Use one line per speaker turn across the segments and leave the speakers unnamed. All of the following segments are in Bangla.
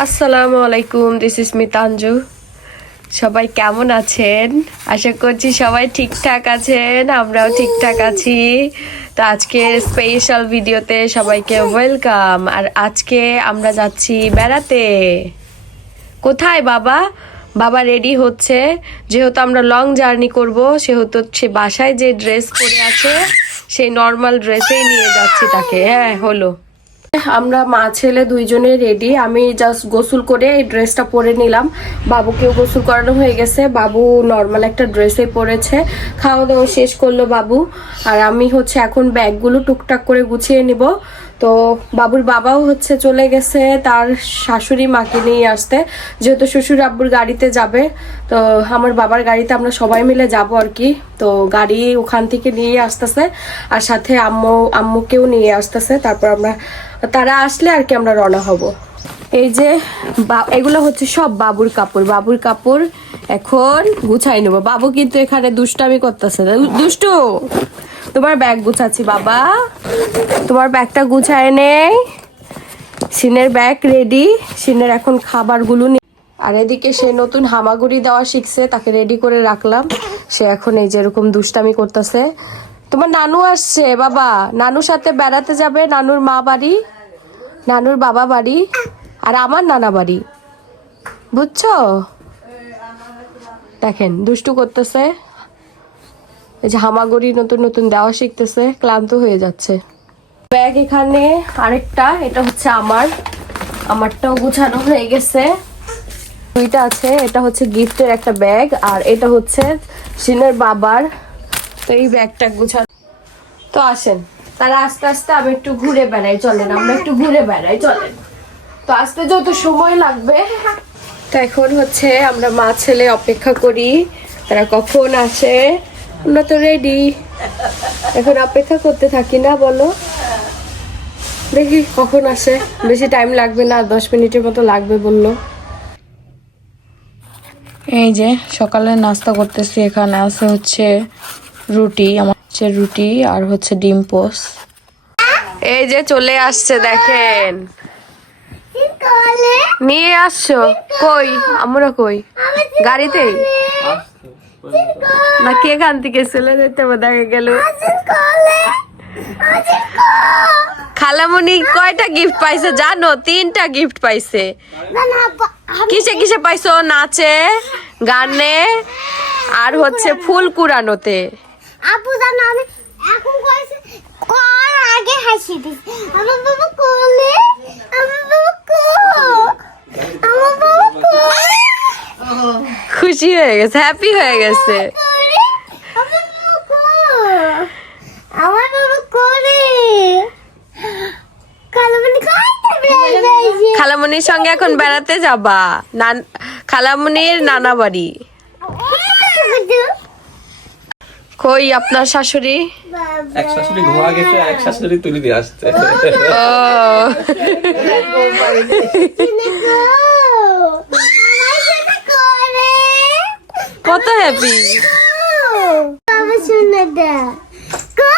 আসসালামু আলাইকুম দিস ইস মিতাঞ্জু সবাই কেমন আছেন? আশা করছি সবাই ঠিকঠাক আছেন, আমরাও ঠিকঠাক আছি। তো আজকে স্পেশাল ভিডিওতে সবাইকে ওয়েলকাম আর আজকে আমরা যাচ্ছি বেড়াতে। কোথায় বাবা? বাবা রেডি হচ্ছে। যেহেতু আমরা লং জার্নি করব, সেহেতু সে বাসায় যে ড্রেস পরে আছে সেই নর্মাল ড্রেসেই নিয়ে যাচ্ছি তাকে। হ্যাঁ হলো। আমরা মা, ছেলে দুইজনে রেডি আমি জাস্ট গোসল করে এই ড্রেসটা পরে নিলাম। বাবুকেও গোসল করানো হয়ে গেছে। বাবু নর্মাল একটা ড্রেসে পরেছে। খাওয়া দাওয়া শেষ করল বাবু। আর আমি হচ্ছে এখন ব্যাগগুলো টুকটাক করে গুছিয়ে নিব। তো বাবুর বাবাও হচ্ছে চলে গেছে। তার শাশুড়ি মাকে নিয়ে আসতে। যেহেতু শ্বশুর আব্বুর গাড়িতে যাবে, তো আমার বাবার গাড়িতে আমরা সবাই মিলে যাব আর কি। তো গাড়ি ওখান থেকে নিয়ে আসতেছে। আর সাথে আম্মু, আম্মুকেও নিয়ে আসতেছে। তারপর আমরা তারা আসলে আর কি আমরা রওনা হব। এই যে এগুলো হচ্ছে সব বাবুর কাপড়। বাবুর কাপড় এখন গুছাই নেব। বাবু কিন্তু এখানে দুষ্টামি করতেছে। দুষ্টু, তোমার ব্যাগ গুছাচ্ছি বাবা। তোমার ব্যাগটা গুছায় নেই। সিনের ব্যাগ রেডি সিনের এখন খাবারগুলো আর এদিকে সে নতুন হামাগুড়ি দেওয়া শিখছে, তাকে রেডি করে রাখলাম। সে এখন এই যে এরকম দুষ্টামি করতেছে। তোমার নানু আসছে, বাবা। নানুর সাথে বেড়াতে যাবে নানুর মা বাড়ি, নানুর বাবা বাড়ি, আর আমার নানা বাড়ি। বুঝছ? দেখেন, দুষ্টু করতেছে। এই যে হামাগুড়ি নতুন নতুন দেওয়া শিখতেছে, ক্লান্ত হয়ে যাচ্ছে। ব্যাগ এখানে আরেকটা, এটা হচ্ছে আমার। আমারটাও গুছানো হয়ে গেছে। দুইটা আছে, এটা হচ্ছে গিফটের একটা ব্যাগ, আর এটা হচ্ছে সিনের বাবার তো এই ব্যাগটা গুছা তো আসেন তারা আস্তে আস্তে আমি একটু ঘুরে বেড়াই, চলেন, আমরা একটু ঘুরে বেড়াই, চলেন। তো আসতে যত সময় লাগবে, তো এখন হচ্ছে আমরা মা ছেলে অপেক্ষা করি, তারা কখন আসে, আমরা তো রেডি এখন অপেক্ষা করতে থাকি না, বলো। দেখি কখন আসে, বেশি টাইম লাগবে না, দশ মিনিটের মতো লাগবে বলল।
এই যে সকালে নাস্তা করতেছি, এখানে আছে হচ্ছে রুটি, আমার হচ্ছে রুটি আর হচ্ছে ডিম পোস।
এই যে চলে আসছে, দেখেন। নিয়ে আসছো? কই? আমরা কই? গাড়িতেই? নাকি এখান থেকে চলে যেতে দেখা গেল। খালামণি কয়টা গিফট পাইছে জানো? তিনটা গিফট পাইছে। কিসে কিসে পাইছো? নাচে, গানে, আর হচ্ছে ফুল কুড়ানোতে।
আপু জানো আমি এখন করেছে কর আগে হাসি দিস। আমার বাবা কোলে আমার বাবা কো আমার বাবা কো।
খুশি হয়ে গেছে হ্যাপি হয়ে গেছে।
আমার বাবা
খালামণির সঙ্গে এখন বেড়াতে যাবা নান খালামণির নানা বাড়ি। কই আপনার শাশুড়ি?
এক শাশুড়ি ঘোরা গেছে এক শাশুড়ি তুলে দিয়ে আসছে।
কত হ্যাপি
বাবা শুনে দে কো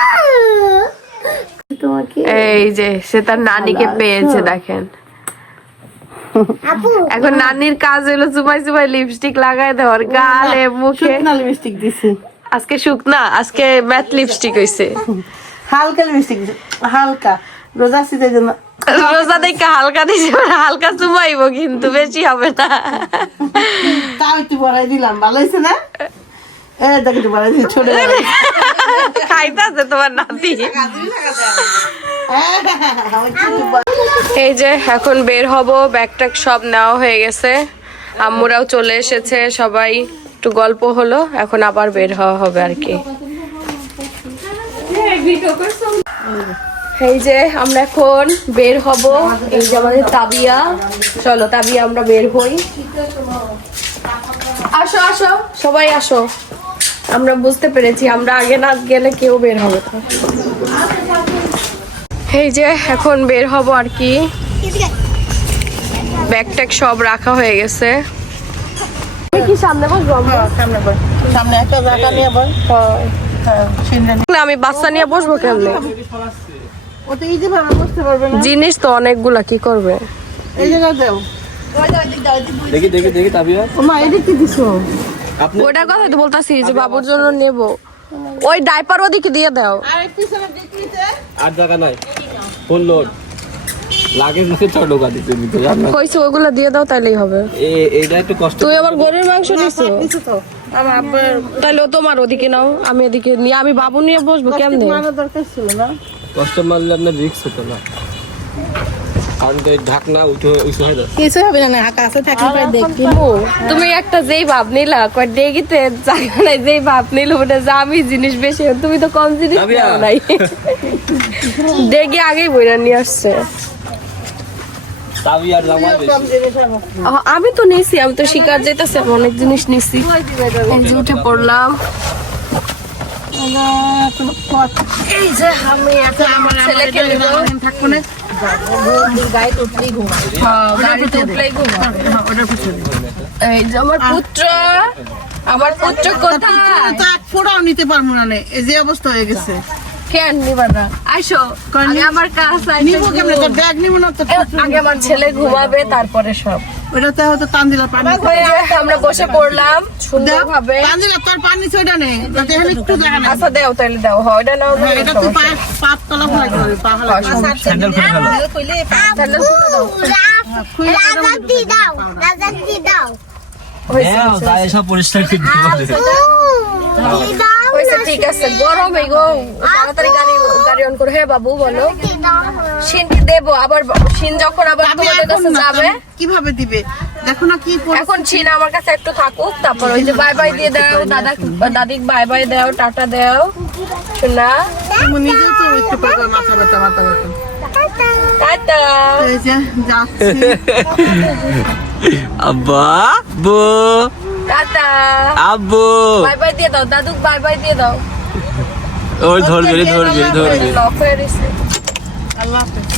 তোমাকে
এই যে সে তার নানিকে পেয়েছে দেখেন। এখন নানির কাজ হলো চুপাই চুপাই লিপস্টিক লাগাই দেওয়ার গালে মুখে।
লিপস্টিক দিছি।
আজকে শুকনা আজকে ম্যাথ লিপস্টিক হইছে।
হালকা লিপস্টিক হালকা। রোজা শীতের জন্য
রোজা দেখে হালকা দিছে হালকা চুমাইব কিন্তু বেশি হবে না।
তাও একটু বাড়াই দিলাম ভালো হয়েছে না? এ দেখ একটু বাড়াই দিচ্ছি ছোট
খাইতাছে তোমার নাতি। এই যে এখন বের হব ব্যাগ ট্যাগ সব নেওয়া হয়ে গেছে। আম্মুরাও চলে এসেছে সবাই। একটু গল্প হলো, এখন আবার বের হওয়া হবে আর কি এই যে আমরা এখন বের হব, এই যে আমাদের তাবিয়া। চলো, তাবিয়া আমরা বের হই। আসো আসো, সবাই আসো। আমরা বুঝতে পেরেছি, আমরা আগে না গেলে কেউ বের হবে এই যে এখন বের হব আর কি। ব্যাগ ট্যাগ সব রাখা হয়ে গেছে। কি সামনে বসবো
সামনে সামনে একটা জায়গা নিয়ে বল। হ্যাঁ
আমি বাচ্চা নিয়ে বসবো কেমনে? জিনিস তো অনেকগুলা কি করবে?
এই জায়গা দেও।
দেখি দেখি দেখি তাবিয়া।
মা এটা কি দিছো।
আপনি
ওটার কথা তো বলতাছি যে বাবুর জন্য নেব। ওই ডাইপার ওদিকে দিয়ে দাও।
আর পিছনে
আর জায়গা নাই। ফুল লোড লাগে নিচে ছয় ঢোকা দিতে নিতে জানো?
কইছে ওগুলো দিয়ে দাও তাইলেই হবে।
এ- এইটা একটু কষ্ট
তুই আবার গরুর মাংস নিছো?
তো।
তাহলে ও তোমার ওদিকে নাও আমি এদিকে নিয়ে আমি বাবু নিয়ে বসবো কেমনে?
দরকার ছিল না।
কষ্ট মারলে আপনার রিক্স হতো না। হয়ে
দেখি।
তুমি একটা যেই ভাব নিলা কয় ডেগিতে জায়গা যেই ভাব নিল ওটা আমি জিনিস বেশি তুমি তো কম জিনিস নাই। ডেগে আগেই বইরা নিয়ে আসছে
তাবি আর জামা বেশি
আহ, আমি তো নিছি আমি তো শিকার যেতেছি আমি অনেক জিনিস নিছি। উঠে পড়লাম। আমার হ্যাঁ, আমার পুত্র আমার পুত্র কোথায়?
নিতে পারব না এই যে অবস্থা হয়ে গেছে।
কেন নিবা না। আইসো আগে আমার কাজ
নিবো কেমনে? তোর ব্যাগ নিবো না তো?
আগে আমার ছেলে ঘুমাবে তারপরে সব।
ওটাতে হয়তো টান পানি
আমরা বসে পড়লাম সুন্দর ভাবে
টান দিলা তোর পানি ছয়টা নেই যাতে এখানে একটু দেখা না
আচ্ছা দেও তাহলে দাও। হয় এটা নাও
হ্যাঁ, এটা তো পা পাপ তলা ফেলাই দিবে পা ফেলাই
স্যান্ডেল খুলে ফেলো।
তাহলে শুনে দাও।
তাই এসব পরিষ্কার করে দিতে পারে
হয়েছে ঠিক আছে গরম গো। তাড়াতাড়ি গাড়ি গাড়ি অন করে। হ্যাঁ বাবু বলো। সিনকে দেবো আবার সিন যখন আবার তোমাদের কাছে যাবে।
কীভাবে দিবে? দেখো না কি
এখন সিন আমার কাছে একটু থাকুক তারপর ওই যে বাই বাই দিয়ে দাও দাদা দাদিক বাই বাই দাও টাটা দাও। শোনা?
তুমি নিজেও তো একটু করে মাথা ব্যথা মাথা ব্যথা।
টাটা।
আব্বা বো আব্বু।
বাই বাই দিয়ে দাও দাদুক বাই বাই দিয়ে দাও
ওই ধরবি ধরবি ধরবি
লক হয়ে
আল্লাহ হাফেজ।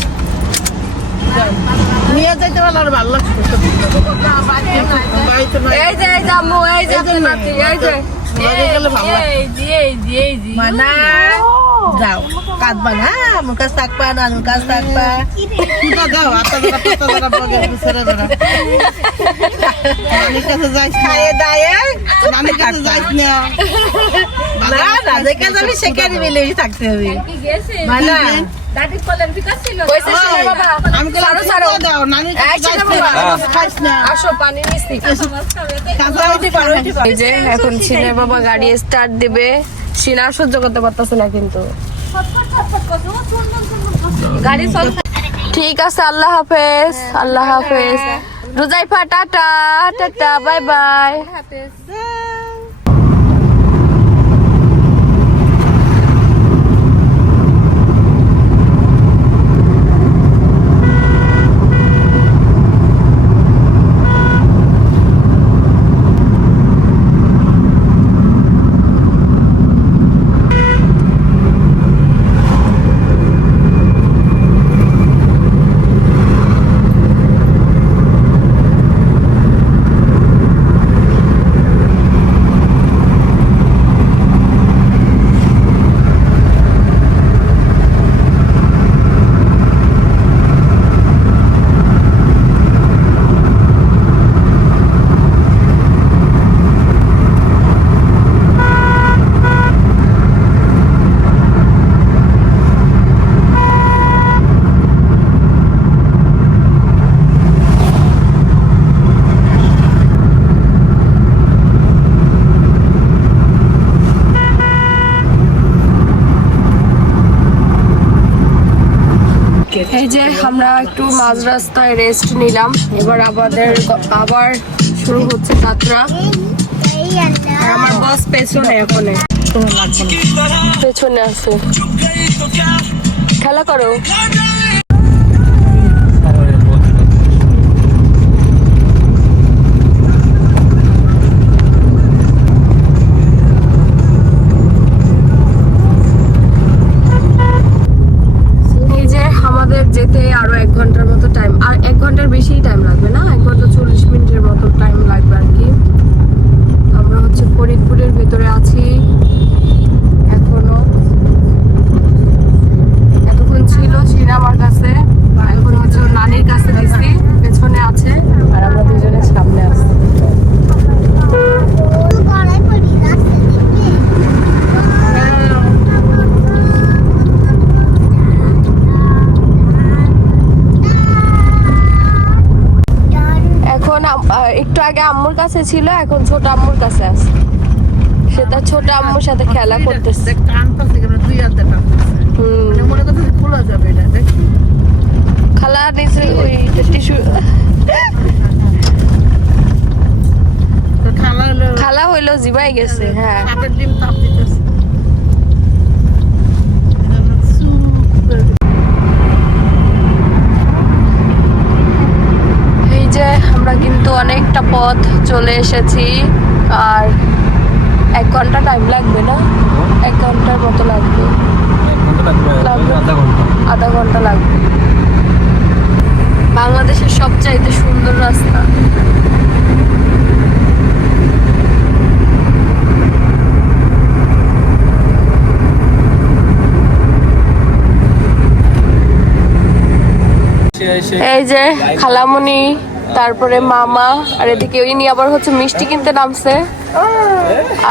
নিয়ে যাইতে পারলে আর ভালো লাগছে।
এই যে এই যে আম্মু এই যে নাতি এই যে। এই যে এই যে। এই যে
Mana? যাও কাঁদবা না আমার কাছে থাকবা না? আমার কাছে থাকবা
দাও,
থাকতে হবে। মানা।
এখন সিনের বাবা। গাড়ি স্টার্ট দিবে। সিনা সহ্য করতে পারতেছে না কিন্তু। ঠিক আছে, আল্লাহ হাফেজ আল্লাহ হাফেজ। Ruzaifa, tata tata, bye bye. এই যে আমরা একটু মাঝ রাস্তায় রেস্ট নিলাম। এবার আমাদের আবার শুরু হচ্ছে যাত্রা। আর আমার বাস পেছনে এখন। পেছনে আছে। খেলা করো এই যে আমাদের যেতে আরও এক ঘণ্টার মতো টাইম আর এক ঘণ্টার বেশি টাইম লাগবে না এক ঘণ্টা চল্লিশ মিনিটের মতো টাইম লাগবে আর কি আমরা হচ্ছে ফরিদপুরের ভেতরে আছি এখনও এতক্ষণ ছিল সিনেমার আর একটু আগে আম্মুর কাছে ছিল এখন ছোট আম্মুর কাছে আছে। সে তার ছোট আম্মুর সাথে খেলা করতেছে।
মনে খোলা
নিচে ওই টিস্যু।
খালা
হইল জিবাই গেছে হ্যাঁ। এই যে আমরা কিন্তু অনেকটা পথ চলে এসেছি। আর এক ঘণ্টা টাইম লাগবে না? এক ঘণ্টার মতো লাগবে।
আধা
ঘণ্টা। লাগবে। বাংলাদেশের সবচাইতে সুন্দর রাস্তা। এই যে খালামণি তারপরে মামা আর এদিকে ইনি আবার হচ্ছে মিষ্টি কিনতে নামছে।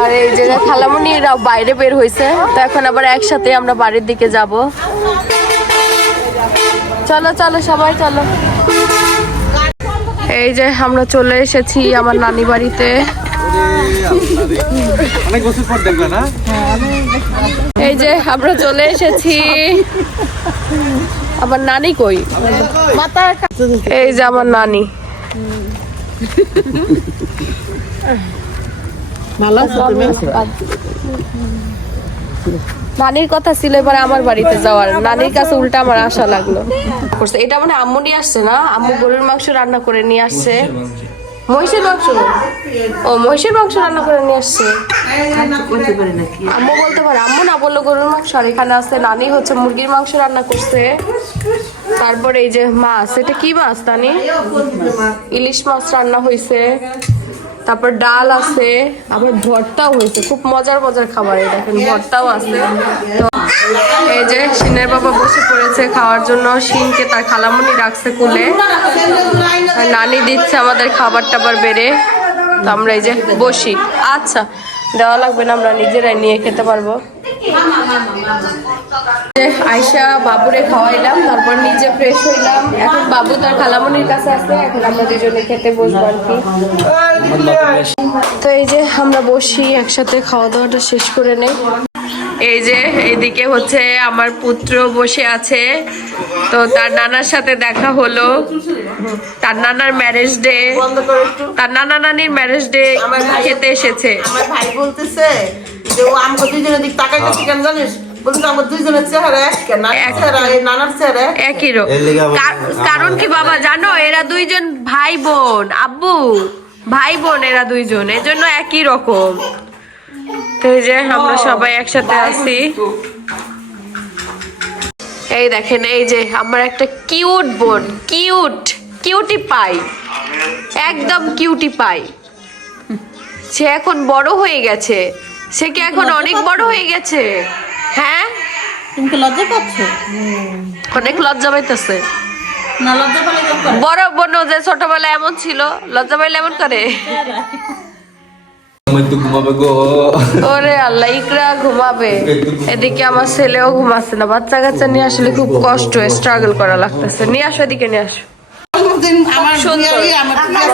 আর এই যে খালামণিরা বাইরে বের হয়েছে তো এখন আবার একসাথে আমরা বাড়ির দিকে যাব। চলো চলো সবাই চলো। এই যে আমরা চলে এসেছি আমার নানি বাড়িতে।
অনেক বছর পর দেখবে না?
এই যে আমরা চলে এসেছি। আমার নানি কই? এই যে আমার নানি।
ভালো আছে তুমি
নানির কথা ছিল এবার আমার বাড়িতে যাওয়ার। নানির কাছে উল্টা আমার আশা লাগল। করছে। এটা মানে আম্মু নিয়ে আসছে না? আম্মু গরুর মাংস রান্না করে নিয়ে আসছে। মহিষের মাংস? ও মহিষের মাংস রান্না করে নিয়ে আসছে। আম্মু বলতে পারে আম্মু না বলল গরুর মাংস। আর এখানে আছে নানি হচ্ছে মুরগির মাংস রান্না করছে। তারপরে এই যে মাছ, এটা কি মাছ, নানি? ইলিশ মাছ রান্না হয়েছে তারপর ডাল আছে, আবার ভর্তাও হয়েছে খুব মজার মজার খাবার এই দেখেন, ভর্তাও আছে। এই যে সিনের বাবা বসে পড়েছে খাওয়ার জন্য সিনকে তার খালামুনি রাখছে কুলে। নানি দিচ্ছে আমাদের খাবার টাবার বেড়ে। তো আমরা এই যে বসি। আচ্ছা দেওয়া লাগবে না, আমরা নিজেরাই নিয়ে খেতে পারব। আয়সা বাবুরে খাওয়াইলাম তারপর নিজে ফ্রেশ হইলাম। এখন বাবু তার খালামনির কাছে আছে এখন আমরা দুজনে খেতে বসবো আর কি। তো এই যে আমরা বসি একসাথে খাওয়া দাওয়াটা শেষ করে নেই। এই যে এইদিকে হচ্ছে আমার পুত্র বসে আছে। তো তার নানার সাথে দেখা হলো। তার নানার ম্যারেজ ডে
বন্ধ করে একটু।
তার নানা নানির ম্যারেজ ডে খেতে এসেছে।
আমার ভাই বলতেছে যে ও আমাকে দুইজনের দিক তাকাইতেছি কেন জানিস? বলছে আমার দুইজনের চেহারা এক কেন নানির
এক।
চেহারা এই নানার চেহারা এক।
একই রকম। কারণ কি বাবা জানো এরা দুইজন ভাই বোন আব্বু। ভাই বোন এরা দুইজন এজন্য একই রকম। তো এই যে আমরা সবাই একসাথে আছি। এই দেখেন এই যে আমার একটা কিউট বোন কিউট কিউটি পাই। একদম কিউটি পাই। সে এখন বড় হয়ে গেছে। সে কি এখন অনেক বড় হয়ে গেছে? হ্যাঁ?
তুমি কি লজ্জা পাচ্ছ?
অনেক লজ্জা পাইতেছে। বড় বোন যে ছোটবেলায় এমন ছিল লজ্জা পাইলে এমন করে?
আমার তো ঘুমাবে গো।
ওরে আল্লাহ ইকরা ঘুমাবে। এদিকে আমার ছেলেও ঘুমাচ্ছে না বাচ্চা কাচ্চা নিয়ে আসলে খুব কষ্ট স্ট্রাগল করা লাগতেছে। নিয়ে আসো এদিকে নিয়ে আসো।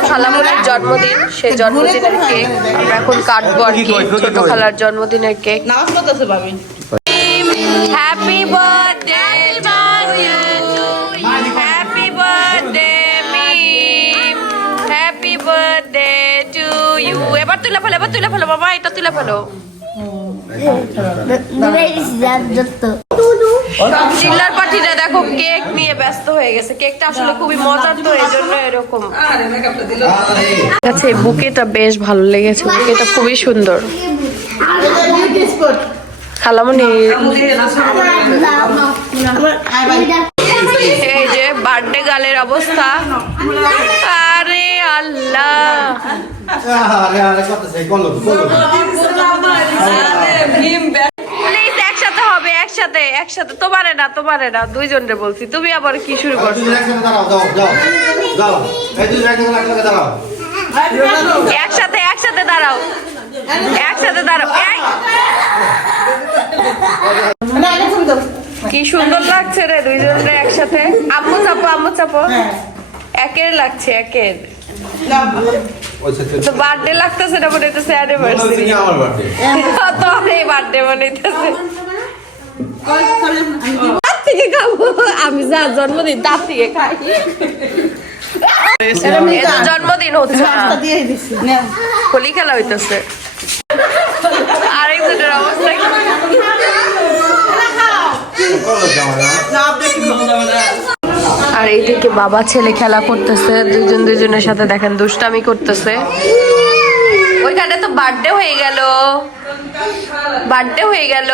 খালামুনির জন্মদিন সেই জন্মদিনের কেক আমরা এখন কাটবো আর কি ছোট খালার জন্মদিনের কেক। হ্যাপি বার্থডে এবার তুলে ফেলো, বাবা, এটা তুলে ফেলো। চিল্লার পার্টিটা দেখো, কেক নিয়ে ব্যস্ত হয়ে গেছে। কেকটা আসলে খুবই মজার তো এই জন্য এরকম। আচ্ছা এই বুকেটা বেশ ভালো লেগেছে, বুকেটা খুবই সুন্দর। খালামনি, এই যে বার্থডে গালের অবস্থা। আরে আল্লাহ। প্লিজ একসাথে হবে একসাথে একসাথে তোমারে না তোমারে না দুইজনরে বলছি তুমি আবার কি শুরু করছ একসাথে একসাথে দাঁড়াও একসাথে দাঁড়াও কি সুন্দর লাগছে রে দুইজনরে একসাথে আম্মু চাপো আম্মু চাপো একের লাগছে একের তো বার্থডে লাগতেছে না মনে হইতেছে অ্যানিভার্সারি
আমার বার্থডে
তো এই বার্থডে মনাইতেছে দাঁত থেকে খাব। আমি যা জন্মদিন দাঁত থেকে খাই। জন্মদিন হচ্ছে। নে। হোলি খেলা হইতেছে। আরেকজনের অবস্থা কি? আর এইদিকে বাবা ছেলে খেলা করতেছে দুজন দুজনের সাথে দেখেন দুষ্টামি করতেছে। ওইখানে তো বার্থডে হয়ে গেল। বার্থডে হয়ে গেল।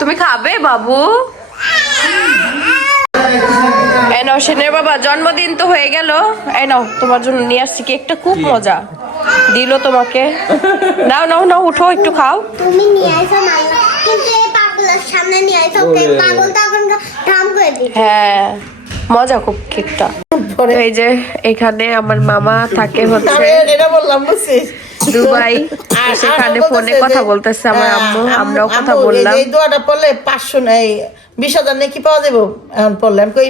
তুমি খাবে বাবু? এই নাও সেনের বাবা জন্মদিন তো হয়ে গেল। এই নাও তোমার জন্য নিয়ে আসছি কেকটা খুব মজা। দিল তোমাকে। নাও নাও নাও উঠো একটু খাও।
তুমি নিয়ে মাল্লা কিন্তু এই পাগলের সামনে নিয়ে ওকে পাগল তখন ধাম করে দিই
হ্যাঁ। মজা খুব কেকটা। এই যে এখানে আমার মামা থাকে হচ্ছে দুবাই। সেখানে ফোনে কথা বলতেছে আমার আম্মু আমরাও কথা
আম্মু, এই যে
বললাম।
এই দোয়াটা পড়লে পাঁচশো নেই বিশ হাজার নাকি পাওয়া যাব? এখন পড়লাম কই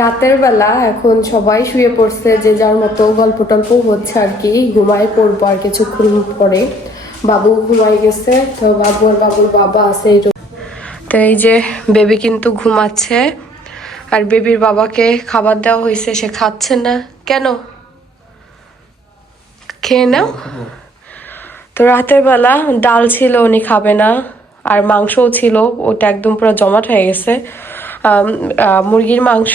রাতের বেলা এখন সবাই শুয়ে পড়ছে যে যার মতো গল্প টল্প হচ্ছে আর কি ঘুমায় পড়ব আর কিছুক্ষণ পরে। বাবু ঘুমাই গেছে তো বাবু আর বাবুর বাবা আছে এই তো এই যে বেবি কিন্তু ঘুমাচ্ছে। আর বেবির বাবাকে খাবার দেওয়া হয়েছে, সে খাচ্ছে না। কেন? খেয়ে নাও। তো রাতের বেলা ডাল ছিল, উনি খাবে না। আর মাংসও ছিল, ওটা একদম পুরো জমাট হয়ে গেছে। মুরগির মাংস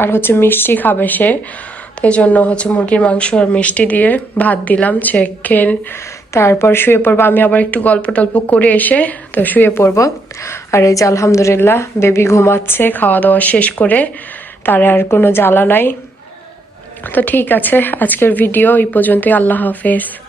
আর হচ্ছে মিষ্টি খাবে সে। তো এই জন্য হচ্ছে মুরগির মাংস আর মিষ্টি দিয়ে ভাত দিলাম। সে খেয়ে তারপর শুয়ে পড়ব। আমি আবার একটু গল্প টল্প করে এসে তো শুয়ে পড়ব। আর এই যে আলহামদুলিল্লাহ বেবি ঘুমাচ্ছে খাওয়া দাওয়া শেষ করে, তার আর কোনো জ্বালা নাই। তো ঠিক আছে, আজকের ভিডিও এই পর্যন্তই। আল্লাহ হাফেজ।